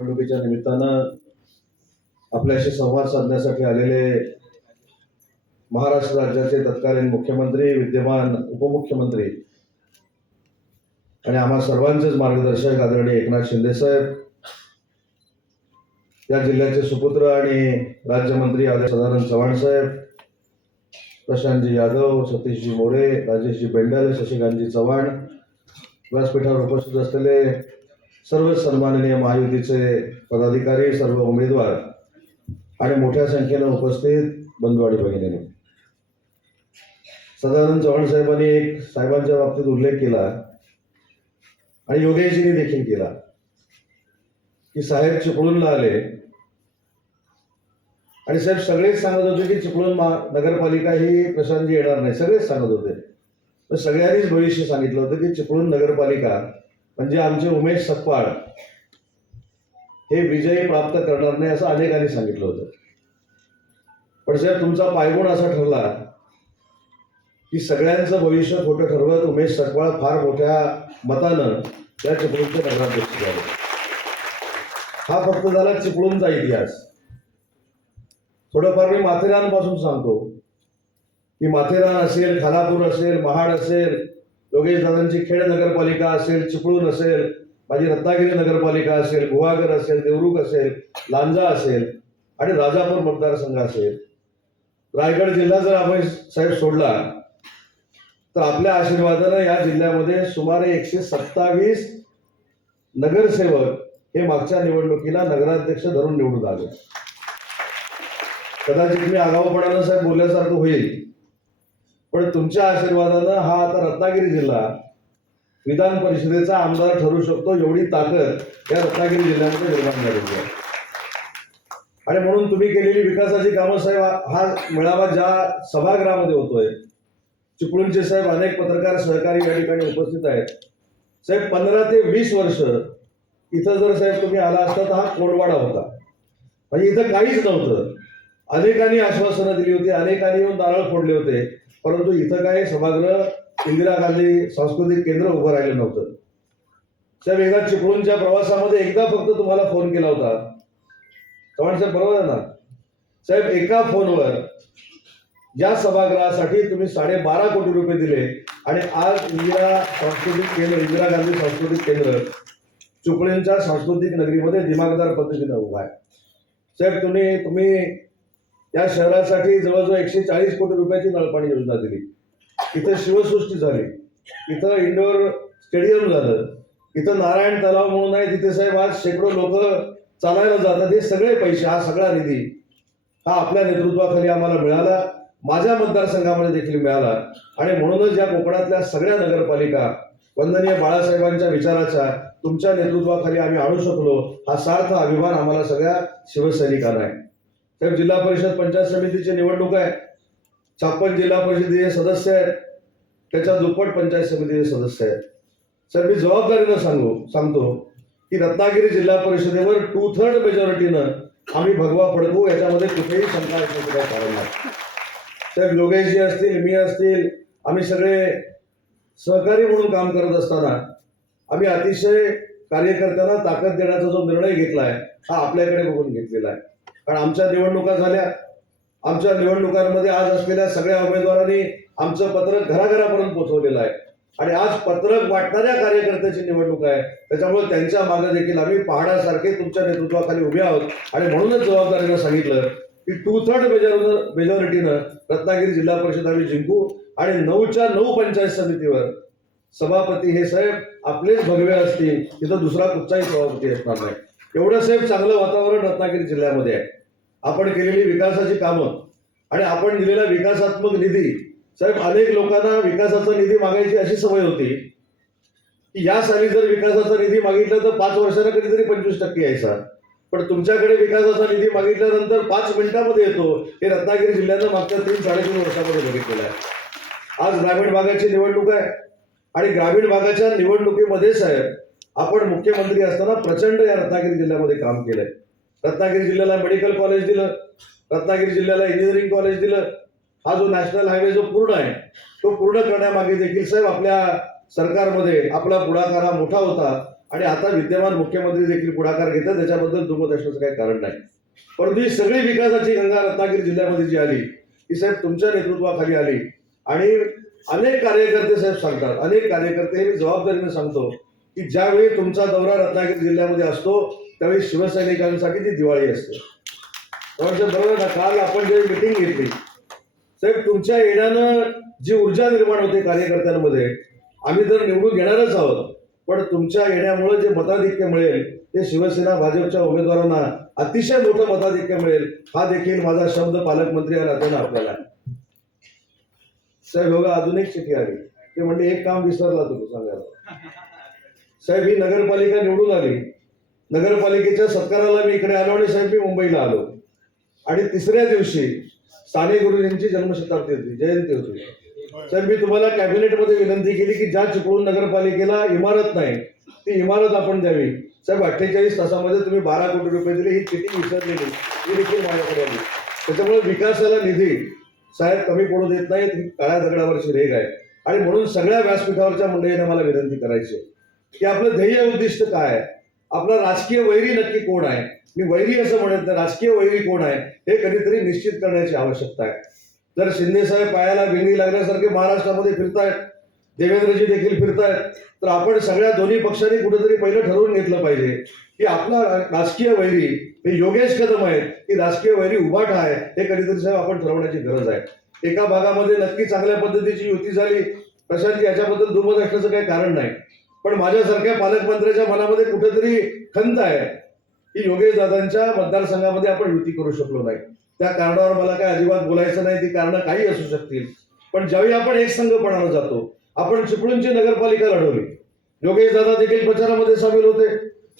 निवडणुकीच्या निमित्तानं आपल्याशी संवाद साधण्यासाठी आलेले महाराष्ट्र राज्याचे तत्कालीन मुख्यमंत्री, विद्यमान उपमुख्यमंत्री आणि आम्हा सर्वांचेच मार्गदर्शक आदरणीय एकनाथ शिंदे साहेब, या जिल्ह्याचे सुपुत्र आणि राज्यमंत्री आदरणीय सदानंद चव्हाण साहेब, प्रशांतजी यादव, सतीशजी मोरे, राजेशजी बेंडल, शशिकांतजी चव्हाण, व्यासपीठावर उपस्थित असलेले सर्व सन्माननीय महायुतीचे पदाधिकारी, सर्व उमेदवार आणि मोठ्या संख्येने उपस्थित बंधू आणि भगिनींनो, सदानंद चव्हाण साहेबांनी एक साहेबांच्या बाबतीत उल्लेख केला आणि योगेशजींनी देखील केला की साहेब चिपळूणला आले आणि साहेब सगळेच सांगत होते की चिपळूण नगरपालिका ही प्रशांतजी येणार नाही, सगळेच सांगत होते. तर सगळ्यांनीच भविष्य सांगितलं होतं की चिपळूण नगरपालिका म्हणजे आमचे उमेश सकपाळ हे विजय प्राप्त करणार नाही असं अनेकांनी सांगितलं होतं. पण साहेब तुमचा पायगुण असा ठरला की सगळ्यांचं भविष्य खोटं ठरवत उमेश सकपाळ फार मोठ्या मतानं त्या चिपळूणचे नगराध्यक्ष झाले. हा फक्त झाला चिपळूणचा इतिहास. थोडंफार मी माथेरानपासून सांगतो की माथेरान असेल, खालापूर असेल, महाड असेल, योगेश दादांची खेड नगरपालिका असेल, चिपळूण असेल, माझी रत्नागिरी नगरपालिका असेल, गुहागर असेल, देवरुख असेल, लांजा असेल आणि राजापूर मतदारसंघ असेल. रायगड जिल्हा जर आपण साहेब सोडला तर आपल्या आशीर्वादानं या जिल्ह्यामध्ये सुमारे 127 नगरसेवक हे मागच्या निवडणुकीला नगराध्यक्ष धरून निवडून आले. कदाचित मी आगाऊपणानं साहेब बोलल्यासारखं होईल, पण तुमच्या आशीर्वादानं हा आता रत्नागिरी जिल्हा विधान परिषदेचा आमदार ठरू शकतो एवढी ताकद या रत्नागिरी जिल्ह्यामध्ये निर्माण झालेली आहे. आणि म्हणून तुम्ही केलेली विकासाची कामं साहेब, हा मेळावा ज्या सभागृहामध्ये होतोय, चिपळूणचे साहेब अनेक पत्रकार सहकारी या ठिकाणी उपस्थित आहेत. साहेब 15 ते 20 वर्ष इथं जर साहेब तुम्ही आला असता तर हा कोंडवाडा होता, म्हणजे इथं काहीच नव्हतं. अनेकांनी आश्वासनं दिली होती, अनेकांनी येऊन नारळ फोडले होते, परंतु इथं काय सभागृह इंदिरा गांधी सांस्कृतिक केंद्र उभं राहिलं नव्हतं. साहेब एकदा चिपळूणच्या प्रवासामध्ये एकदा फक्त तुम्हाला फोन केला होता, चव्हाण साहेब बरोबर आहे ना साहेब, एका फोनवर या सभागृहासाठी तुम्ही 12.5 कोटी रुपये दिले आणि आज इंदिरा गांधी सांस्कृतिक केंद्र चिपळूणच्या सांस्कृतिक नगरीमध्ये दिमागदार पद्धतीने उभा आहे. साहेब तुम्ही या शहरासाठी जवळजवळ 140 कोटी रुपयाची नळपाणी योजना दिली. इथं शिवसृष्टी झाली, इथं इंडोर स्टेडियम झालं, इथं नारायण तलाव म्हणून आहे, तिथे साहेब आज शेकडो लोक चालायला जातात. हे सगळे पैसे, हा सगळा निधी हा आपल्या नेतृत्वाखाली आम्हाला मिळाला, माझ्या मतदारसंघामध्ये देखील मिळाला. आणि म्हणूनच या कोकणातल्या सगळ्या नगरपालिका वंदनीय बाळासाहेबांच्या विचाराच्या तुमच्या नेतृत्वाखाली आम्ही आणू शकलो, हा सार्थ अभिमान आम्हाला सगळ्या शिवसैनिकांना आहे. साहेब जिल्हा परिषद पंचायत समितीची निवडणूक आहे, 56 जिल्हा परिषदेचे सदस्य आहेत, त्याच्या दुप्पट पंचायत समितीचे सदस्य आहेत. सर मी जबाबदारीनं सांगतो की रत्नागिरी जिल्हा परिषदेवर 2/3 मेजॉरिटीनं आम्ही भगवा फडकू, याच्यामध्ये कुठेही शंका असण्याचं काही कारण नाही. साहेब योगेशजी असतील, मी असतील, आम्ही सगळे सहकारी म्हणून काम करत असताना आम्ही अतिशय कार्यकर्त्यांना ताकद देण्याचा जो निर्णय घेतला आहे हा आपल्याकडे बघून घेतलेला आहे. कारण आमच्या निवडणुका झाल्या, आमच्या निवडणुकांमध्ये आज असलेल्या सगळ्या उमेदवारांनी आमचं पत्रक घराघरापर्यंत पोहोचवलेलं आहे आणि आज पत्रक वाटणाऱ्या कार्यकर्त्याची निवडणूक आहे. त्याच्यामुळे त्यांच्या मागे देखील आम्ही पहाडासारखे तुमच्या नेतृत्वाखाली उभे आहोत. आणि म्हणूनच जबाबदारीनं सांगितलं की 2/3 मेजॉरिटीनं रत्नागिरी जिल्हा परिषद आम्ही जिंकू आणि 9च्या 9 पंचायत समितीवर सभापती हे साहेब आपलेच भगवे असतील, तिथं दुसरा कुठचाही सभापती असणार नाही. एवढं साहेब चांगलं वातावरण रत्नागिरी जिल्ह्यामध्ये आहे. आपण केलेली विकासाची कामं आणि आपण दिलेला विकासात्मक निधी, साहेब अनेक लोकांना विकासाचा निधी मागायची अशी सवय होती की या साली जर विकासाचा निधी मागितला तर 5 वर्षांना कधीतरी 25% यायचा, पण तुमच्याकडे विकासाचा निधी मागितल्यानंतर 5 मिनिटांमध्ये येतो. हे रत्नागिरी जिल्ह्यानं मागच्या 3-3.5 वर्षामध्ये बघितलेलं आहे. आज ग्रामीण भागाची निवडणूक आहे आणि ग्रामीण भागाच्या निवडणुकीमध्ये साहेब आपण मुख्यमंत्री असताना प्रचंड या रत्नागिरी जिल्ह्यामध्ये काम केलंय. रत्नागिरी जिल्ह्याला मेडिकल कॉलेज दिलं, रत्नागिरी जिल्ह्याला इंजिनिअरिंग कॉलेज दिलं. हा जो नॅशनल हायवे जो पूर्ण आहे तो पूर्ण करण्यामागे देखील साहेब आपल्या सरकारमध्ये आपला पुढाकार हा मोठा होता. आणि आता विद्यमान मुख्यमंत्री देखील पुढाकार घेतात, त्याच्याबद्दल दुमत असण्याचं काही कारण नाही. परंतु ही सगळी विकासाची गंगा रत्नागिरी जिल्ह्यामध्ये जी आली ती साहेब तुमच्या नेतृत्वाखाली आली. आणि अनेक कार्यकर्ते साहेब सांगतात, अनेक कार्यकर्ते, मी जबाबदारीने सांगतो की ज्यावेळी तुमचा दौरा रत्नागिरी जिल्ह्यामध्ये असतो त्यावेळी शिवसैनिकांसाठी ती दिवाळी असते. बरोबर ना? काल आपण जे मिटिंग घेतली साहेब, तुमच्या येण्यानं जी ऊर्जा निर्माण होते कार्यकर्त्यांमध्ये, आम्ही तर निवडून घेणारच आहोत, पण तुमच्या येण्यामुळे जे मताधिक्य मिळेल ते शिवसेना भाजपच्या उमेदवारांना अतिशय मोठं मताधिक्य मिळेल, हा देखील माझा शब्द पालकमंत्री या नात्यानं आपल्याला. साहेब बघा, अजून एक चिठी आली, ते म्हणजे एक काम विसरला तुम्ही सांगायला. साहेब, ही नगरपालिका निवडून आली, नगरपालिकेच्या सत्काराला मी इकडे आलो आणि साहेब मी मुंबईला आलो आणि तिसऱ्या दिवशी साने गुरुजींची जन्मशताब्दी होती, जयंती होती. साहेब, मी तुम्हाला कॅबिनेटमध्ये विनंती केली की ज्या चिपळूण नगरपालिकेला इमारत नाही ती इमारत आपण द्यावी. साहेब, 48 तासामध्ये तुम्ही 12 कोटी रुपये दिले, ही चिठी विसरलेली, ही देखील माझ्याकडे आली. त्याच्यामुळे विकासाला निधी साहेब कमी पडू देत नाही, ती काळ्या दगडावरची रेघ आहे. आणि म्हणून सगळ्या व्यासपीठावरच्या मंडळीने मला विनंती करायची की आपलं ध्येय उद्दिष्ट काय आहे, आपला राजकीय वैरी नक्की कोण आहे. मी वैरी असं म्हणत नाही, राजकीय वैरी कोण आहे हे कधीतरी निश्चित करण्याची आवश्यकता आहे. जर शिंदे साहेब पायाला बिंगडी लागल्यासारखे महाराष्ट्रामध्ये फिरतायत, देवेंद्रजी देखील फिरतायत, तर आपण सगळ्या दोन्ही पक्षांनी कुठेतरी पहिलं ठरवून घेतलं पाहिजे की आपला राजकीय वैरी हे योगेश कदम आहेत की राजकीय वैरी उभाट आहे, हे कधीतरी साहेब आपण ठरवण्याची गरज आहे. एका भागामध्ये नक्की चांगल्या पद्धतीची युती झाली, प्रशांत, याच्याबद्दल दुमत असण्याचं काही कारण नाही, पण माझ्यासारख्या पालकमंत्र्याच्या मनामध्ये कुठेतरी खंत आहे की योगेश दादांच्या मतदारसंघामध्ये आपण युती करू शकलो नाही. त्या कारणावर मला काय अजिबात बोलायचं नाही, ती कारणं काही असू शकतील, पण ज्यावेळी आपण एक संघपणानं जातो, आपण चिपळूणची नगरपालिका लढवली, योगेश दादा देखील प्रचारामध्ये सामील होते,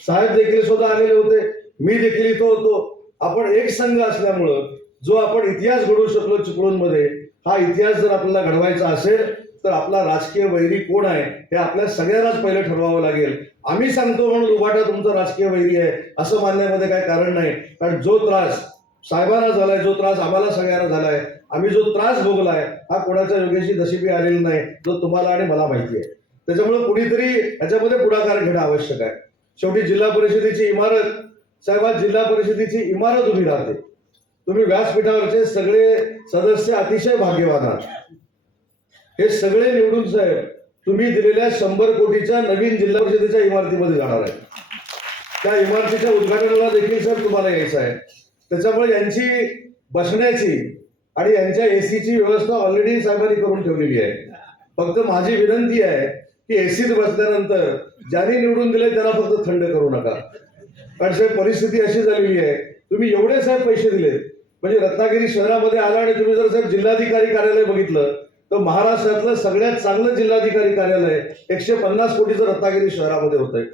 साहेब देखील स्वतः आलेले होते, मी देखील इथं होतो. आपण एक संघ असल्यामुळं जो आपण इतिहास घडवू शकलो चिपळूणमध्ये, हा इतिहास जर आपल्याला घडवायचा असेल तर आपला राजकीय वैरी कोण आहे हे आपल्या सगळ्यांनाच पहिलं ठरवावं लागेल. आम्ही सांगतो म्हणून उभाटा तुमचा राजकीय वैरी आहे असं मानण्यामध्ये काही कारण नाही, कारण जो त्रास साहेबांना झालाय, जो त्रास आम्हाला सगळ्यांना झालाय, आम्ही जो त्रास भोगलाय, हा कोणाच्या योगेशी नशिबी आलेला नाही, जो तुम्हाला आणि मला माहिती आहे. त्याच्यामुळे कुणीतरी याच्यामध्ये पुढाकार घेणं आवश्यक आहे. शेवटी जिल्हा परिषदेची इमारत साहेब, आज जिल्हा परिषदेची इमारत उभी राहते. तुम्ही व्यासपीठावरचे सगळे सदस्य अतिशय भाग्यवान आहात. हे सगळे निवडून साहेब तुम्ही दिलेल्या 100 कोटीच्या नवीन जिल्हा परिषदेच्या इमारतीमध्ये जाणार आहे. त्या इमारतीच्या उद्घाटनाला देखील साहेब तुम्हाला यायचं आहे. त्याच्यामुळे यांची बसण्याची आणि यांच्या एसीची व्यवस्था ऑलरेडी साहेबांनी करून ठेवलेली आहे. फक्त माझी विनंती आहे की एसीत बसल्यानंतर ज्यांनी निवडून दिले त्यांना फक्त थंड करू नका, कारण साहेब परिस्थिती अशी झालेली आहे, तुम्ही एवढे साहेब पैसे दिलेत, म्हणजे रत्नागिरी शहरामध्ये आला आणि तुम्ही जर साहेब जिल्हाधिकारी कार्यालय बघितलं तर महाराष्ट्रातलं सगळ्यात चांगलं जिल्हाधिकारी कार्यालय 150 कोटीचं रत्नागिरी शहरामध्ये होतंय.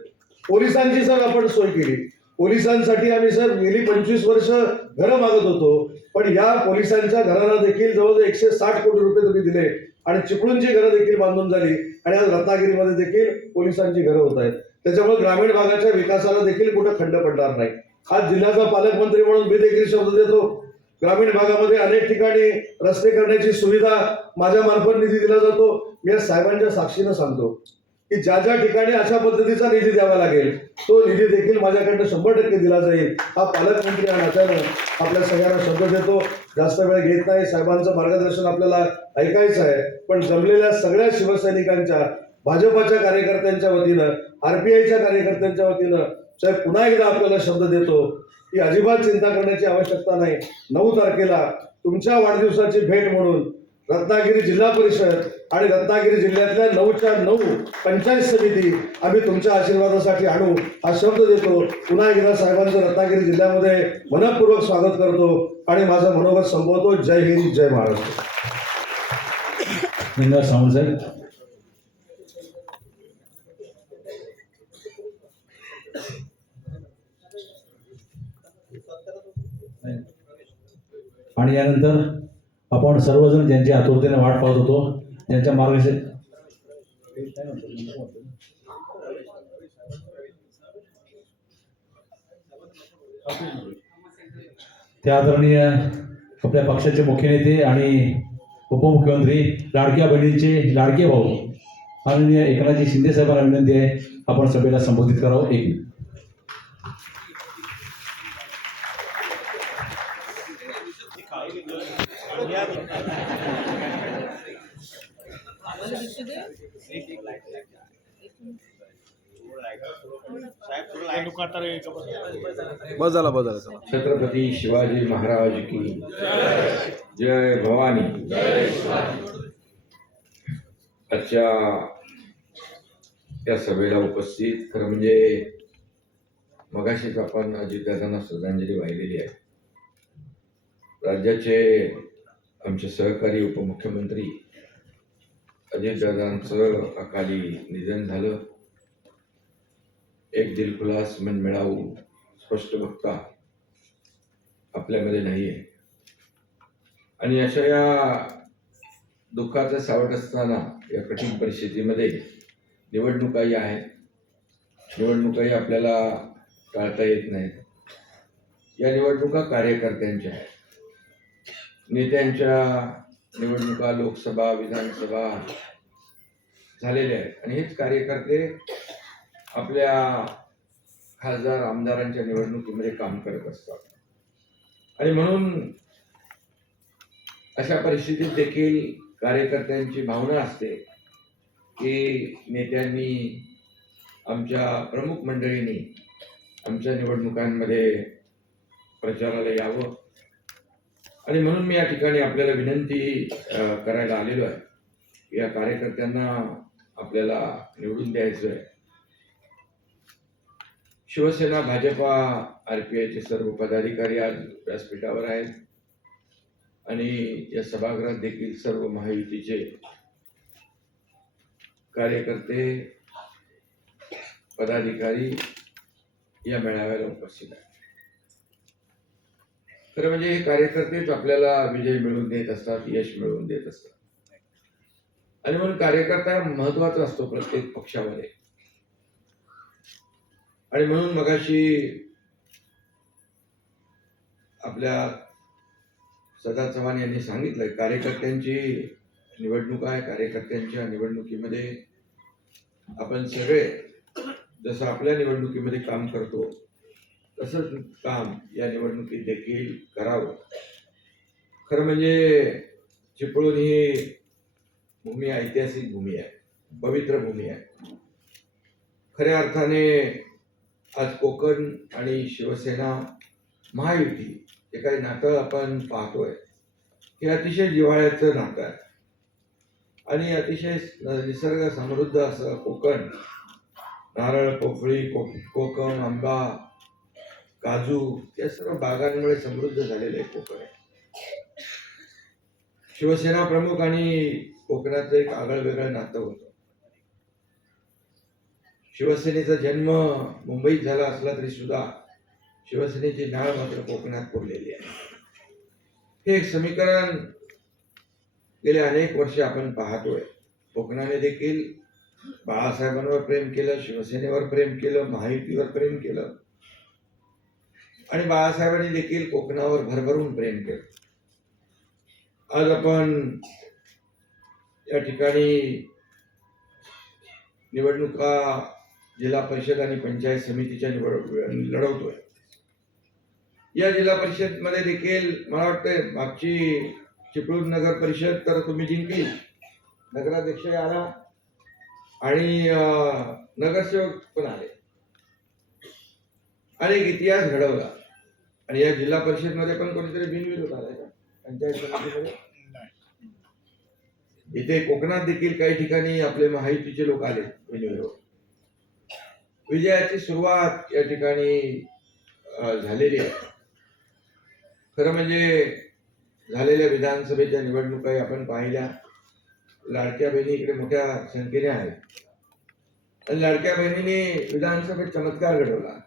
पोलिसांची साहेब आपण सोय केली, पोलिसांसाठी आम्ही साहेब गेली 25 वर्ष घरं मागत होतो, पण या पोलिसांच्या घरांना देखील जवळजवळ 160 कोटी रुपये तुम्ही दिले आणि चिपळूणची घरं देखील बांधून झाली आणि आज रत्नागिरीमध्ये देखील पोलिसांची घरं होत आहेत. त्याच्यामुळे ग्रामीण भागाच्या विकासाला देखील कुठं खंड पडणार नाही. आज जिल्ह्याचा पालकमंत्री म्हणून मी देखील शब्द देतो, ग्रामीण भागामध्ये अनेक ठिकाणी रस्ते करण्याची सुविधा माझ्या मार्फत निधी दिला जातो. मी या साहेबांच्या साक्षीनं सांगतो की ज्या ज्या ठिकाणी अशा पद्धतीचा निधी द्यावा लागेल तो निधी देखील माझ्याकडनं 100% दिला जाईल. हा पालकमंत्री या नात्यानं आपल्या सगळ्यांना शब्द देतो. जास्त वेळ घेत नाही, साहेबांचं मार्गदर्शन आपल्याला ऐकायचं आहे, पण जमलेल्या सगळ्या शिवसैनिकांच्या, भाजपाच्या कार्यकर्त्यांच्या वतीनं, आरपीआयच्या कार्यकर्त्यांच्या वतीनं साहेब पुन्हा एकदा आपल्याला शब्द देतो की अजिबात चिंता करण्याची आवश्यकता नाही. 9 तारखेला तुमच्या वाढदिवसाची भेट म्हणून रत्नागिरी जिल्हा परिषद आणि रत्नागिरी जिल्ह्यातल्या 9च्या 9 पंचायत समिती आम्ही तुमच्या आशीर्वादासाठी आणू, हा शब्द देतो. पुन्हा एकदा साहेबांचं रत्नागिरी जिल्ह्यामध्ये मनपूर्वक स्वागत करतो आणि माझं मनोगत संपवतो. जय हिंद, जय महाराष्ट्र. धन्यवाद सावंत साहेब. आणि यानंतर आपण सर्वजण ज्यांची आतुरतेने वाट पाहत होतो, ज्यांच्या मार्गदर्शन त्या आदरणीय आपल्या पक्षाचे मुख्य नेते आणि उपमुख्यमंत्री, लाडक्या बहिणींचे लाडके भाऊ माननीय एकनाथजी शिंदे साहेबांना विनंती आहे आपण सभेला संबोधित करावं. एक मिनिट. बस झाला चला. छत्रपती शिवाजी महाराज की जय भवानी. आजच्या या सभेला उपस्थित खरं म्हणजे मगाशीच आपण अजितदादांना श्रद्धांजली वाहिलेली आहे. राज्याचे आमचे सहकारी उपमुख्यमंत्री अजितदादांचं अकाली निधन झालं. एक दिलखुलास मनमिळावू स्पष्ट वक्ता आपल्यामध्ये नाही आहे आणि अशा या दुःखाचं सावट असताना या कठीण परिस्थितीमध्ये निवडणुकाही आहेत. निवडणुकाही आपल्याला टाळता येत नाहीत. या निवडणुका कार्यकर्त्यांच्या आहेत. नेत्यांच्या निवडणुका लोकसभा विधानसभा झालेल्या आहेत आणि हेच कार्यकर्ते आपल्या खासदार आमदारांच्या निवडणुकीमध्ये काम करत असतात. आणि म्हणून अशा परिस्थितीत देखील कार्यकर्त्यांची भावना असते की नेत्यांनी आमच्या प्रमुख मंडळींनी आमच्या निवडणुकांमध्ये प्रचाराला यावं. आणि म्हणून मी या ठिकाणी आपल्याला विनंती करायला आलेलो आहे. या कार्यकर्त्यांना आपल्याला निवडून द्यायचं आहे. शिवसेना भाजपा RPIचे सर्व पदाधिकारी आज व्यासपीठावर आहेत आणि या सभागृहात देखील सर्व महायुतीचे कार्यकर्ते पदाधिकारी या मेळाव्याला उपस्थित आहेत. खरं म्हणजे हे कार्यकर्तेच आपल्याला विजय मिळवून देत असतात, यश मिळवून देत असतात. आणि म्हणून कार्यकर्ता महत्वाचा असतो प्रत्येक पक्षामध्ये. आणि म्हणून मगाशी आपल्या सदा चव्हाण यांनी सांगितलंय कार्यकर्त्यांची निवडणूक आहे. कार्यकर्त्यांच्या निवडणुकीमध्ये आपण सगळे जसं आपल्या निवडणुकीमध्ये काम करतो तसंच काम या निवडणुकीत देखील करावं. खरं म्हणजे चिपळूण ही भूमी ऐतिहासिक भूमी आहे, पवित्र भूमी आहे. खऱ्या अर्थाने आज कोकण आणि शिवसेना महायुती हे काही नातं आपण पाहतोय हे अतिशय जिव्हाळ्याचं नातं आहे. आणि अतिशय निसर्ग समृद्ध असं कोकण, नारळ, पोफळी, कोकम, आंबा, काजू या सर्व बागांमुळे समृद्ध झालेलं आहे कोकण आहे. शिवसेना प्रमुख आणि कोकणाचं एक आगळं वेगळं नातं होतं. शिवसेनेचा जन्म मुंबईत झाला असला तरी सुद्धा शिवसेनेची नाळ मात्र कोकणात पडलेली आहे. हे एक समीकरण गेले अनेक वर्षे आपण पाहतोय. कोकणाने देखील बाळासाहेबांवर प्रेम केलं, शिवसेनेवर प्रेम केलं, महायुतीवर प्रेम केलं आणि बाळासाहेबांनी देखील कोकणावर भरभरून प्रेम केलं. आज आपण या ठिकाणी निवडणुका जिल्हा परिषद आणि पंचायत समितीच्या लढवतोय. या जिल्हा परिषद मध्ये देखील मला वाटतं मागची चिपळूण नगर परिषद तर तुम्ही जिंकली, नगराध्यक्ष आला आणि नगरसेवक पण आले. अनेक इतिहास घडवला. आणि या जिल्हा परिषद मध्ये पण कोणीतरी बिनविरोध आलाय का पंचायत समितीमध्ये? इथे कोकणात देखील काही ठिकाणी आपले महायुतीचे लोक आले बिनविरोध. विजयाची सुरुवात या ठिकाणी झालेली आहे. खरं म्हणजे झालेल्या विधानसभेच्या निवडणुका आपण पाहिल्या. लाडक्या बहिणी इकडे मोठ्या संख्येने आहेत आणि लाडक्या बहिणीने विधानसभेत चमत्कार घडवला.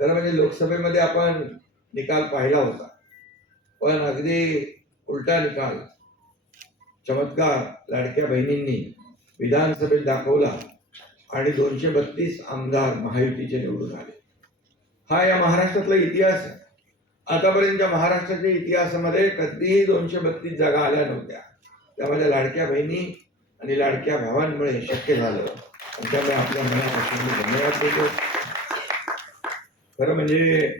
खरं म्हणजे लोकसभेमध्ये आपण निकाल पाहिला होता, पण अगदी उलटा निकाल, चमत्कार लाडक्या बहिणींनी विधानसभेत दाखवला आणि 232 आमदार महायुतीचे निवडून आले. हा या महाराष्ट्रातला इतिहास आहे. आतापर्यंतच्या महाराष्ट्राच्या इतिहासामध्ये कधीही 232 जागा आल्या नव्हत्या. त्यामध्ये लाडक्या बहिणी आणि लाडक्या भावांमुळे शक्य झालं आणि त्यामुळे आपल्या मनापासून मी धन्यवाद देतो. खरं म्हणजे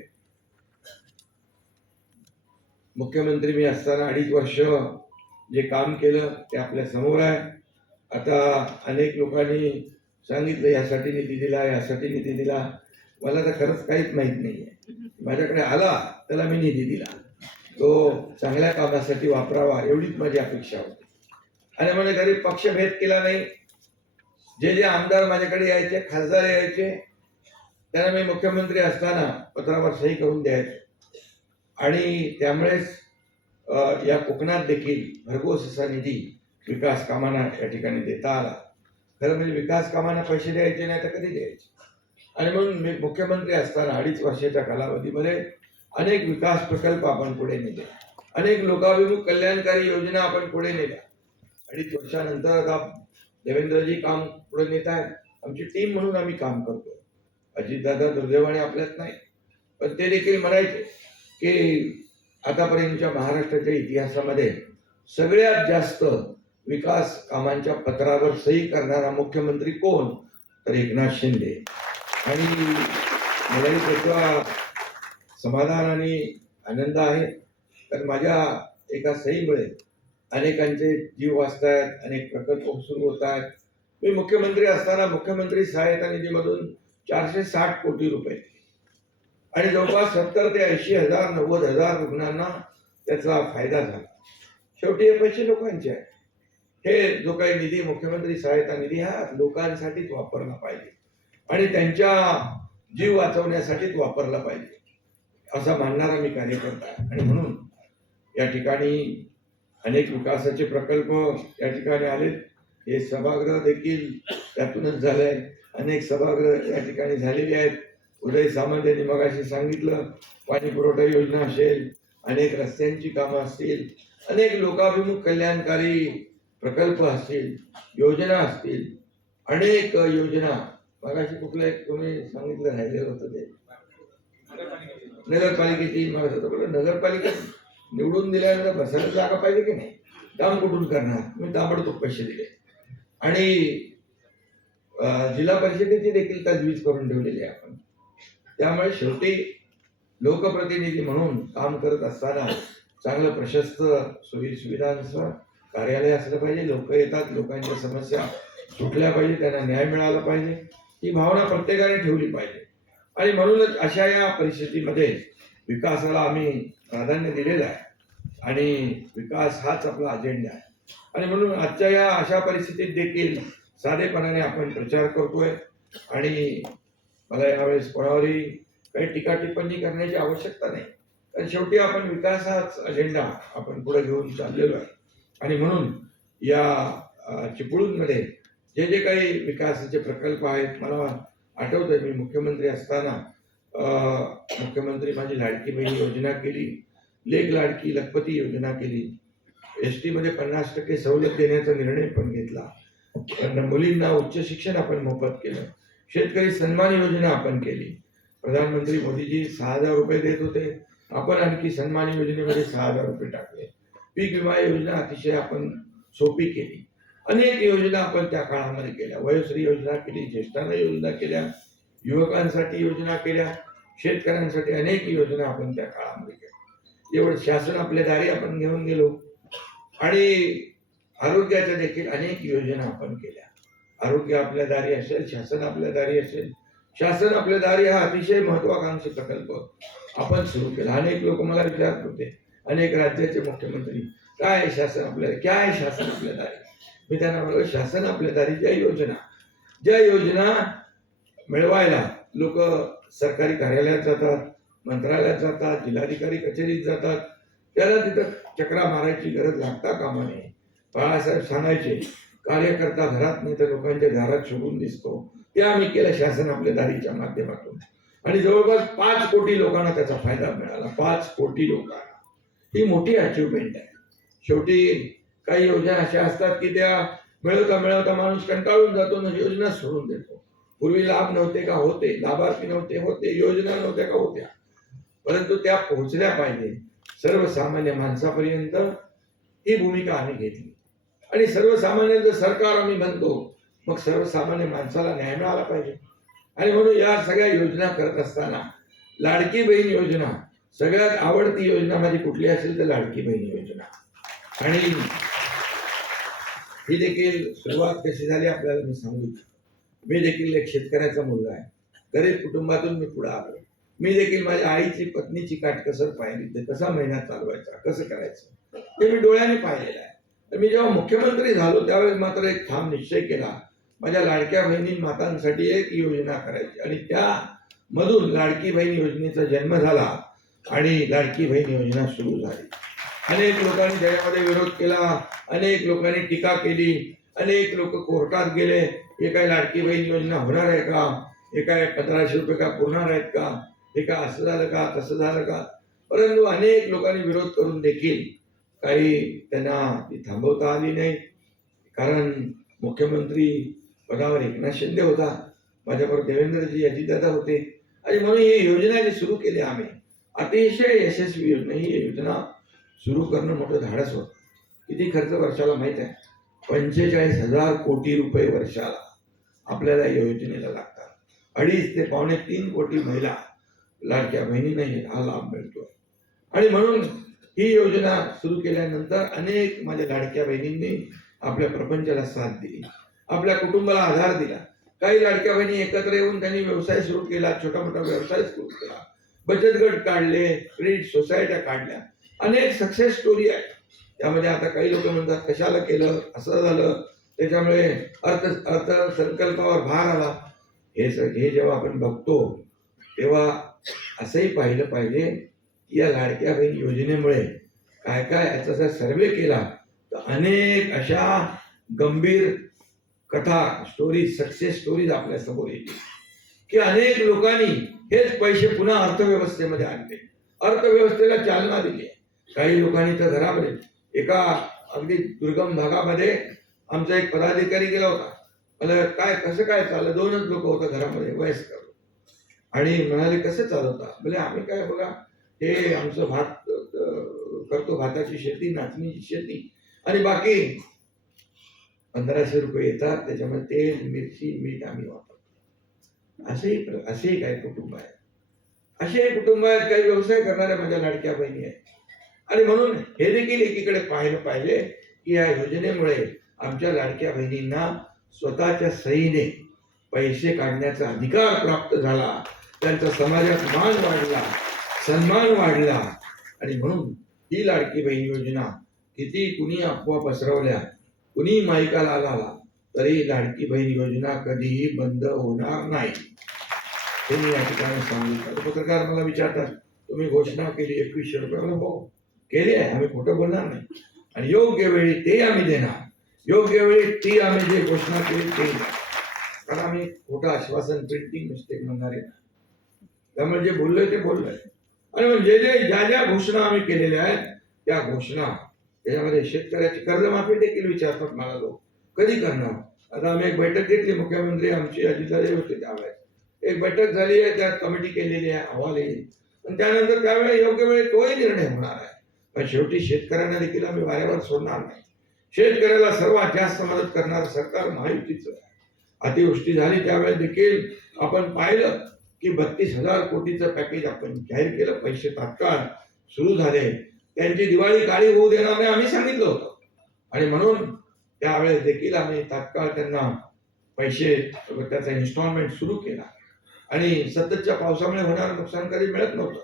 मुख्यमंत्री मी असताना 2.5 वर्ष जे काम केलं ते आपल्या समोर आहे. आता अनेक लोकांनी सांगितलं यासाठी निधी दिला, यासाठी निधी दिला. मला तर खरंच काहीच माहीत नाही आहे. माझ्याकडे आला त्याला मी निधी दिला, तो चांगल्या कामासाठी वापरावा एवढीच माझी अपेक्षा होती. आणि म्हणे कधी पक्षभेद केला नाही. जे जे आमदार माझ्याकडे यायचे, खासदार यायचे, त्यांना मी मुख्यमंत्री असताना पत्रावर सही करून द्यायचो. आणि त्यामुळेच या कोकणात देखील भरघोस असा निधी विकास कामांना या ठिकाणी देता आला. खरं म्हणजे विकास कामांना पैसे द्यायचे नाही तर कधी द्यायचे. आणि म्हणून मी मुख्यमंत्री असताना 2.5 वर्षाच्या कालावधीमध्ये अनेक विकास प्रकल्प आपण पुढे नेले, अनेक लोकाभिमुख कल्याणकारी योजना आपण पुढे नेल्या. 2.5 वर्षानंतर आता देवेंद्रजी काम पुढे नेत आहेत. आमची टीम म्हणून आम्ही काम करतो. अजितदादा दुर्दैवाने आपल्यात नाही, पण ते देखील म्हणायचे की आतापर्यंतच्या महाराष्ट्राच्या इतिहासामध्ये सगळ्यात जास्त विकास कामांच्या पत्रावर सही करणारा मुख्यमंत्री कोण, तर एकनाथ शिंदे. आणि मलाही त्याचा समाधान आणि आनंद आहे. तर माझ्या एका सहीमुळे अनेकांचे जीव वाचतायत, अनेक प्रकल्प सुरू होत आहेत. मी मुख्यमंत्री असताना मुख्यमंत्री सहायता निधीमधून 460 कोटी रुपये आणि जवळपास 70 ते 80 हजार 90 हजार रुग्णांना त्याचा फायदा झाला. शेवटी हे पैसे लोकांचे आहेत. हे जो काही निधी मुख्यमंत्री सहायता निधी हा लोकांसाठीच वापरला पाहिजे आणि त्यांच्या जीव वाचवण्यासाठीच वापरला पाहिजे असा मानणारा मी कार्यकर्ता आहे. आणि म्हणून या ठिकाणी अनेक विकासाचे प्रकल्प या ठिकाणी आलेत. हे सभागृह देखील त्यातूनच झालंय. अनेक सभागृह या ठिकाणी झालेली आहेत. उदय सामंत यांनी मगाशी सांगितलं, पाणी पुरवठा योजना असेल, अनेक रस्त्यांची कामं असतील, अनेक लोकाभिमुख कल्याणकारी प्रकल्प असतील, योजना असतील, अनेक योजना. मगाशी कुठलं एक तुम्ही सांगितलं राहिलेलं होतं ते नगरपालिकेची. नगरपालिकेत निवडून दिल्यानंतर बसायला जागा पाहिजे की नाही, काम कुठून करणार. मी ताबडतोब पैसे दिले आणि जिल्हा परिषदेची देखील तजवीज करून ठेवलेली आहे आपण. त्यामुळे शेवटी लोकप्रतिनिधी म्हणून काम करत असताना चांगलं प्रशस्त सोयी सुविधांचं कार्यालय असलं पाहिजे. लोक येतात, लोकांच्या समस्या सुटल्या पाहिजे, त्यांना न्याय मिळाला पाहिजे, ही भावना प्रत्येकाने ठेवली पाहिजे. आणि म्हणूनच अशा या परिस्थितीमध्ये विकासाला आम्ही प्राधान्य दिलेलं आहे आणि विकास हाच आपला अजेंडा आहे. आणि म्हणून आजच्या या अशा परिस्थितीत देखील साधेपणाने आपण प्रचार करतोय. आणि मला यावेळेस कोणावरही काही टीका टिप्पणी करण्याची आवश्यकता नाही, कारण शेवटी आपण विकास हाच अजेंडा आपण पुढे घेऊन चाललेलो आहे. आणि म्हणून या चिपळूणमध्ये जे जे काही विकासाचे प्रकल्प आहेत, मला आठवतंय मी मुख्यमंत्री असताना मुख्यमंत्री माझी लाडकी बहीण योजना केली, लेक लाडकी लखपती योजना केली, ST मध्ये 50% सवलत देण्याचा निर्णय पण घेतला, मुलींना उच्च शिक्षण आपण मोफत केलं, शेतकरी सन्मान योजना आपण केली. प्रधानमंत्री मोदीजी 6,000 रुपये देत होते, आपण आणखी सन्मान योजनेमध्ये 6,000 रुपये टाकले. पीक विमा योजना अतिशय आपण सोपी केली. अनेक योजना आपण त्या काळामध्ये केल्या. वयोश्री योजना केली, ज्येष्ठांना योजना केल्या, युवकांसाठी योजना केल्या, शेतकऱ्यांसाठी अनेक योजना आपण त्या काळामध्ये केल्या. एवढं शासन आपल्या दारी आपण घेऊन गेलो. आणि आरोग्याच्या देखील अनेक योजना आपण केल्या. आरोग्य आपल्या दारी असेल, शासन आपल्या दारी असेल. शासन आपल्या दारी हा अतिशय महत्वाकांक्षी प्रकल्प आपण सुरू केला. अनेक लोक मला विचारत होते, अनेक राज्याचे मुख्यमंत्री, काय शासन आपल्या, काय शासन आपल्या दारी. मी त्यांना म्हणालो, शासन आपल्या दारी ज्या योजना मिळवायला लोक सरकारी कार्यालयात जातात, मंत्रालयात जातात, जिल्हाधिकारी कचेरीत जातात, त्याला तिथं चक्रा मारायची गरज लागता कामा नये. बाळासाहेब सांगायचे, कार्यकर्ता घरात नाही तर लोकांच्या दारात शोधून दिसतो. ते आम्ही केलं शासन आपल्या दारीच्या माध्यमातून. आणि जवळपास 5 कोटी लोकांना त्याचा फायदा मिळाला. 5 कोटी लोकांना, ही मोठी अचिव्हमेंट आहे. शेवटी काही योजना अशा असतात की त्या मिळवता माणूस कंटाळून जातो आणि योजना सोडून देतो. पूर्वी लाभ नव्हते का, होते. लाभार्थी नव्हते, होते. योजना नव्हत्या का, होत्या. परंतु त्या पोहोचल्या पाहिजे सर्वसामान्य माणसापर्यंत, ही भूमिका आम्ही घेतली. आणि सर्वसामान्यांचं सरकार आम्ही म्हणतो, मग सर्वसामान्य माणसाला न्याय मिळाला पाहिजे. आणि म्हणून या सगळ्या योजना करत असताना लाडकी बहीण योजना सगळ्यात आवडती योजना माझी कुठली असेल तर लाडकी बहीण योजना. आणि ही देखील सुरुवात कशी झाली आपल्याला मी सांगू इच्छितो. मी देखील एक शेतकऱ्याचा मुलगा आहे, गरीब कुटुंबातून मी पुढे आलो. मी देखील माझ्या आईची पत्नीची काटकसर पाहिली, ते कसा महिना चालवायचा, कसं करायचं ते मी डोळ्याने पाहिलेलं आहे. तर मी जेव्हा मुख्यमंत्री झालो त्यावेळेस मात्र एक ठाम निश्चय केला, माझ्या लाडक्या बहिणी मातांसाठी एक योजना करायची. आणि त्यामधून लाडकी बहीण योजनेचा जन्म झाला आणि लाडकी बहीण योजना सुरू झाली. अनेक लोकांनी त्याच्यामध्ये विरोध केला, अनेक लोकांनी टीका केली, अनेक लोक कोर्टात गेले, हे काय लाडकी बहीण योजना होणार आहे का, हे काय 1500 रुपये का पुरणार आहेत का, हे काय असं झालं का तसं झालं का. परंतु अनेक लोकांनी विरोध करून देखील काही त्यांना ती थांबवता आली नाही. कारण मुख्यमंत्री पदावर एकनाथ शिंदे होता, माझ्याबरोबर देवेंद्रजी अजितदादा होते. आणि म्हणून ही योजना जी सुरू केली आम्ही, अतिशय यशस्वी योजना. ही योजना सुरू करणं मोठं धाडस होतं. किती खर्च वर्षाला माहीत आहे? 45,000 कोटी रुपये वर्षाला आपल्याला या योजनेला लागतात. 2.5 ते 3.25 कोटी महिला लाडक्या बहिणींना हा लाभ मिळतो. आणि म्हणून ही योजना सुरू केल्यानंतर अनेक माझ्या लाडक्या बहिणींनी आपल्या प्रपंचाला साथ दिली, आपल्या कुटुंबाला आधार दिला. काही लाडक्या बहिणी एकत्र येऊन त्यांनी व्यवसाय सुरू केला, छोटा मोठा व्यवसाय सुरू केला, बचत गट काढले, क्रेडिट सोसायट्या काढल्या. अनेक सक्सेस स्टोरी आहे त्यामध्ये. आता काही लोक म्हणतात कशाला केलं, असं झालं, त्याच्यामुळे अर्थसंकल्पावर भार आला. हे जेव्हा आपण बघतो तेव्हा असंही पाहिलं पाहिजे की या लाडक्या बहीण योजनेमुळे काय काय याचा जर सर्वे केला तर अनेक अशा गंभीर कथा स्टोरीज, सक्सेस स्टोरीज आपल्या समोर येतील की अनेक लोकांनी हेच पैसे पुन्हा अर्थव्यवस्थेमध्ये आणले, अर्थव्यवस्थेला चालना दिली. काही लोकांनी तर घरामध्ये एका अगदी दुर्गम भागामध्ये आमचा एक पदाधिकारी गेला होता. मला काय कसं काय चाललं, 2च लोक होतं घरामध्ये वयस्कर, आणि म्हणाले कसं चालवता? म्हणजे आम्ही काय बघा, हे आमचं भात करतो, भाताची शेती, नाचणीची शेती, आणि बाकी 1500 रुपये येतात, त्याच्यामध्ये तेल, मिरची, मीठ आम्ही वापरतो. असेही काही कुटुंब आहेत, असेही कुटुंब आहेत, काही व्यवसाय करणाऱ्या माझ्या लाडक्या बहिणी आहेत. आणि म्हणून हे देखील एकीकडे पाहिलं पाहिजे की या योजनेमुळे आमच्या लाडक्या बहिणींना स्वतःच्या सहीने पैसे काढण्याचा अधिकार प्राप्त झाला, त्यांचा समाजात मान वाढला, सन्मान वाढला. आणि म्हणून ही लाडकी बहीण योजना किती कुणी अफवा पसरवल्या, कुणी माईकाला आला, तरी लाडकी बहीण योजना कधीही बंद होणार नाही, हे मी या ठिकाणी सांगितलं. पत्रकार मला विचारतात, तुम्ही घोषणा केली 2100 रुपये, हो केली आहे, आम्ही खोटं बोलणार नाही. आणि योग्य वेळी ते आम्ही देणार, योग्य वेळी ती आम्ही जे घोषणा केली ते देणार. कारण आम्ही खोटं आश्वासन, प्रिंटिंग मिस्टेक म्हणणारे नाही. त्यामुळे जे बोललोय ते बोललोय. आणि म्हणजे ज्या ज्या घोषणा आम्ही केलेल्या आहेत त्या घोषणा, त्याच्यामध्ये शेतकऱ्याची कर्जमाफी देखील विचारतात मला लोक, कधी करणार? आता आम्ही एक बैठक घेतली, मुख्यमंत्री आमची अजितदादा होते त्यावेळेस, एक बैठक झाली आहे, त्यात कमिटी केलेली आहे, अहवाल येईल, आणि त्यानंतर त्यावेळेस योग्य वेळी तोही निर्णय होणार आहे. पण शेवटी शेतकऱ्यांना देखील आम्ही वाऱ्यावर सोडणार नाही. शेतकऱ्याला सर्वात जास्त मदत करणार सरकार महायुतीचं आहे. अतिवृष्टी झाली त्यावेळेस देखील आपण पाहिलं की 32,000 कोटीचं पॅकेज आपण जाहीर केलं, पैसे तात्काळ सुरू झाले. त्यांची दिवाळी काळी होऊ देणार नाही आम्ही सांगितलं होतं, आणि म्हणून त्यावेळेस देखील आम्ही तात्काळ त्यांना पैसे, त्याचा इन्स्टॉलमेंट सुरू केला. आणि सततच्या पावसामुळे होणारं नुकसान कधी मिळत नव्हतं,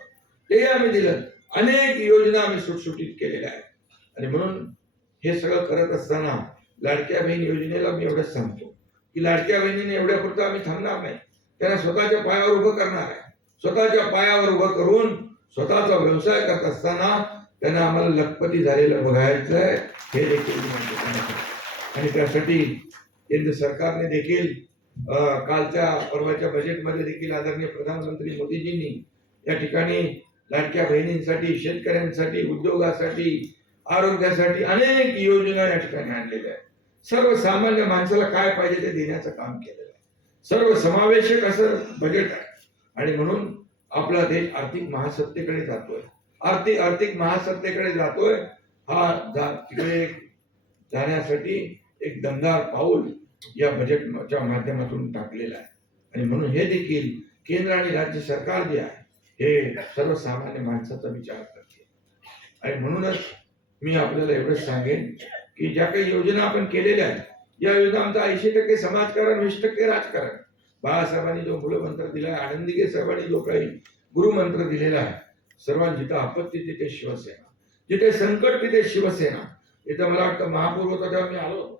तेही आम्ही दिलं. अनेक योजना आम्ही सुटसुटीत केलेल्या आहेत. आणि म्हणून हे सगळं करत असताना लाडक्या बहीण योजनेला मी एवढंच सांगतो की लाडक्या बहिणीने एवढ्यापुरतं आम्ही थांबणार नाही, त्यांना स्वतःच्या पायावर उभं करणार आहे. स्वतःच्या पायावर उभं करून स्वतःचा व्यवसाय करत असताना त्यांना आम्हाला लखपती झालेलं बघायचं आहे, हे देखील म्हणतो. आणि त्यासाठी केंद्र सरकारने देखील कालच्या परवाच्या बजेटमध्ये देखील आदरणीय प्रधानमंत्री मोदीजींनी या ठिकाणी लाडक्या बहिणींसाठी, शेतकऱ्यांसाठी, उद्योगासाठी, आरोग्यासाठी अनेक योजना या ठिकाणी आणलेल्या आहेत. सर्वसामान्य माणसाला काय पाहिजे ते देण्याचं काम केलेलं आहे. सर्वसमावेशक असं बजेट आहे. आणि म्हणून आपला देश आर्थिक महासत्तेकडे जातोय, आर्थिक महासत्तेकडे जातोय. हा तिकडे जाण्यासाठी एक दमदार पाऊल या बजेटच्या माध्यमातून टाकलेलं आहे. आणि म्हणून हे देखील केंद्र आणि राज्य सरकार जे आहे हे सर्वसामान्य माणसाचा विचार करते. आणि म्हणूनच मी आपल्याला एवढंच सांगेन की ज्या काही योजना आपण केलेल्या आहेत, या योजना आमचा 80% समाजकारण, 20% राजकारण. बाळासाहेबांनी जो मूलमंत्र दिला आहे, आनंदीगे साहेबांनी जो काही गुरुमंत्र दिलेला आहे, सर्वांची जिथं आपत्ती तिथे शिवसेना, जिथे संकट तिथे शिवसेना. इथं मला वाटतं महापूर होता तेव्हा मी आलो होतो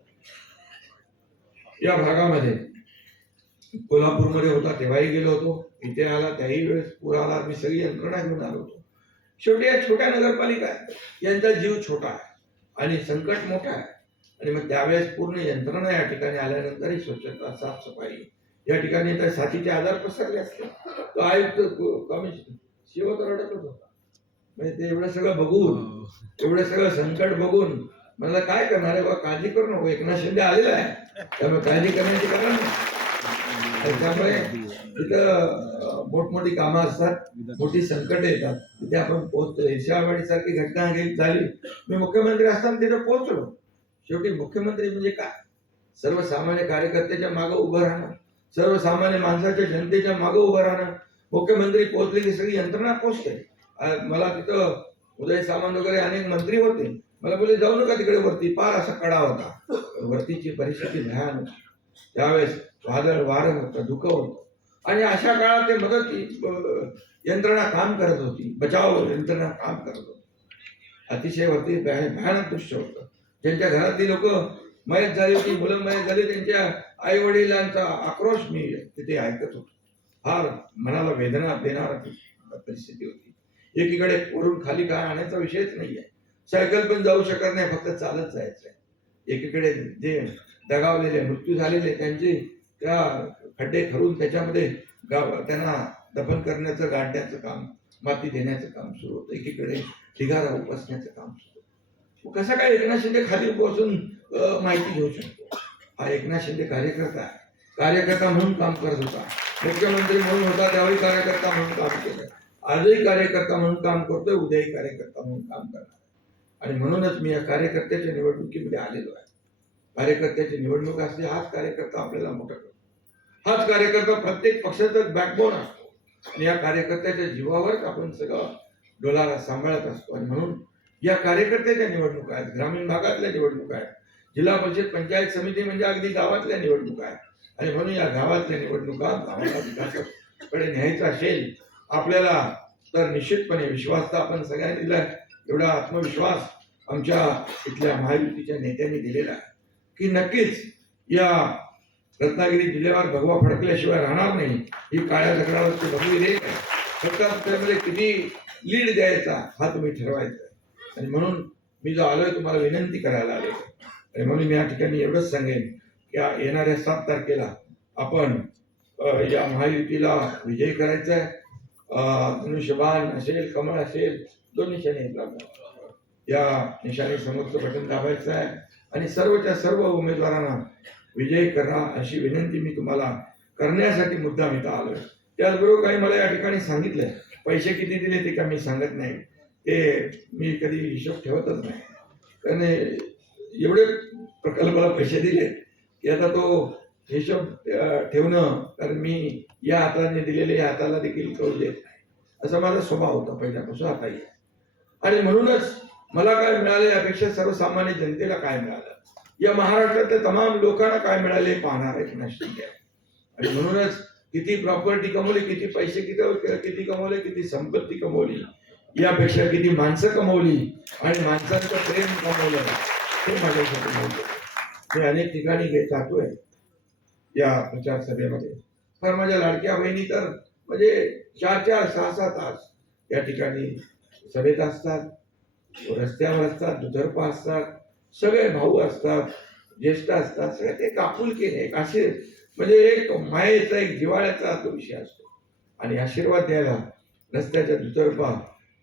या भागामध्ये, कोल्हापूरमध्ये होता तेव्हाही गेलो होतो, इथे आला त्याही वेळेस पूर आला, मी सगळी यंत्रणा घेऊन आलो होतो. शेवटी या छोट्या नगरपालिका आहेत, यांचा जीव छोटा आहे आणि संकट मोठा आहे. आणि मग त्यावेळेस पूर्ण यंत्रणा या ठिकाणी आल्यानंतरही स्वच्छता, साफसफाई, या ठिकाणी तर साथीचे आजार पसरले असते. तो आयुक्त कमिशन शिव तर रडतच होता. म्हणजे ते एवढं सगळं बघून, एवढं सगळं संकट बघून मला काय करणार आहे बा, काळजी करू नको, एकनाथ शिंदे आलेला आहे, त्यामुळे काळजी करण्याची कारण नाही. त्यामुळे तिथं मोठमोठी कामं असतात, मोठी संकट येतात, तिथे आपण पोहोचतो. ईर्ष्यावाडी सारखी घटना झाली, मी मुख्यमंत्री असताना तिथे पोहोचलो. शेवटी मुख्यमंत्री म्हणजे काय, सर्वसामान्य कार्यकर्त्याच्या मागे उभं राहणं, सर्वसामान्य माणसाच्या जनतेच्या मागे उभं राहणं. मुख्यमंत्री पोहोचले की सगळी यंत्रणा पोहोचते. मला तिथं उदय सामंत वगैरे अनेक मंत्री होते, मला बोलले जाऊ नका तिकडे वरती, पार असा कडा होता, वरतीची परिस्थिती भयानक. त्यावेळेस वादळ वारं होतं, धुकं होतं, आणि अशा काळात ते मदत यंत्रणा काम करत होती, बचाव यंत्रणा काम करत होती. अतिशय वरती भयानक दृश्य होतं. ज्यांच्या घरातली लोक मयत झाली होती, मुलं मयत झाली, त्यांच्या आई वडिलांचा आक्रोश मी तिथे ऐकत होतो. फार मनाला वेदना देणारी परिस्थिती होती. एकीकडे वरून खाली काय आणायचा विषयच नाहीये, सायकल पण जाऊ शकत नाही, फक्त चालत जायचंय. एकीकडे जे दगावलेले, मृत्यू झालेले, त्यांचे त्या खड्डे खरून त्याच्यामध्ये त्यांना दफन करण्याचं, गाडण्याचं काम, माती देण्याचं काम सुरू होतं. एकीकडे ढिगारा उपसण्याचं काम सुरू होतं. कसा काय एकनाथ शिंदे खाली बसून माहिती घेऊ शकतो? हा एकनाथ शिंदे कार्यकर्ता आहे, कार्यकर्ता म्हणून काम करत होता. मुख्यमंत्री म्हणून होता त्यावेळी कार्यकर्ता म्हणून काम केलं, आजही कार्यकर्ता म्हणून काम करतोय, उद्याही कार्यकर्ता म्हणून काम करणार. आणि म्हणूनच मी या कार्यकर्त्याच्या निवडणुकीमध्ये आलेलो आहे. कार्यकर्त्याची निवडणूक असते, हाच कार्यकर्ता आपल्याला मोठा करतो. हाच कार्यकर्ता प्रत्येक पक्षाचा बॅकबोन असतो, आणि या कार्यकर्त्याच्या जीवावरच आपण सगळं डोलारा सांभाळत असतो. आणि म्हणून या कार्यकर्त्याच्या निवडणुका आहेत, ग्रामीण भागातल्या निवडणुका आहेत, जिल्हा परिषद पंचायत समिती म्हणजे अगदी गावातल्या निवडणुका आहेत. आणि म्हणून या गावातल्या निवडणुका गावाला विकासाकडे न्यायचा असेल आपल्याला, तर निश्चितपणे विश्वास तर आपण सगळ्यांनी दिलाय. एवढा आत्मविश्वास आमच्या इथल्या महायुतीच्या नेत्यांनी दिलेला आहे की नक्कीच या रत्नागिरी जिल्ह्यावर भगवा फडकल्याशिवाय राहणार नाही. ही काळ्या दगडावरची भगवी रेख आहे, फक्त त्यामध्ये किती लीड द्यायचा हा तुम्ही ठरवायचा. आणि म्हणून मी जो आलोय तुम्हाला विनंती करायला आलो. आणि म्हणून मी या ठिकाणी एवढंच सांगेन की येणाऱ्या 7 तारखेला आपण या महायुतीला विजयी करायचा आहे. धनुष्यबाण असेल, कमळ असेल, दोन निशाणे आहेत, या निशाणे समोरचं बटन दाबायचं आहे आणि सर्वच्या सर्व उमेदवारांना विजयी करा अशी विनंती मी तुम्हाला करण्यासाठी मुद्दाम इथं आलोय. त्याचबरोबर काही मला या ठिकाणी सांगितलंय, पैसे किती दिले ते का मी सांगत नाही, ते मी कधी हिशोब ठेवतच नाही, कारण एवढे प्रकल्पाला पैसे दिले की आता तो हिशोब ठेवणं, कारण मी या हाताने दिलेले या हाताला देखील कळू देत नाही, असा माझा स्वभाव होता पहिल्यापासून, आताही. आणि म्हणूनच मला काय मिळाले यापेक्षा सर्वसामान्य जनतेला काय मिळालं, या महाराष्ट्रातल्या तमाम लोकांना काय मिळाले पाहणार एकनाथ शिंदे. आणि म्हणूनच किती प्रॉपर्टी कमवली, किती पैसे किती कमवले, किती संपत्ती कमवली, यापेक्षा किती माणसं कमवली आणि माणसांचं प्रेम कमवलं हे माझ्यासाठी मोठं. मी अनेक ठिकाणी जातोय या प्रचार सभेमध्ये, पण माझ्या लाडक्या बहिणी तर म्हणजे 4-4, 6-6 तास या ठिकाणी सभेत असतात, रस्त्यावर असतात, दुतर्फा असतात, सगळे भाऊ असतात, ज्येष्ठ असतात, सगळे ते आपुलकीने एक असे म्हणजे एक मायेचा, एक जिव्हाळ्याचा तो विषय असतो. आणि आशीर्वाद द्यायला रस्त्याच्या दुतर्फा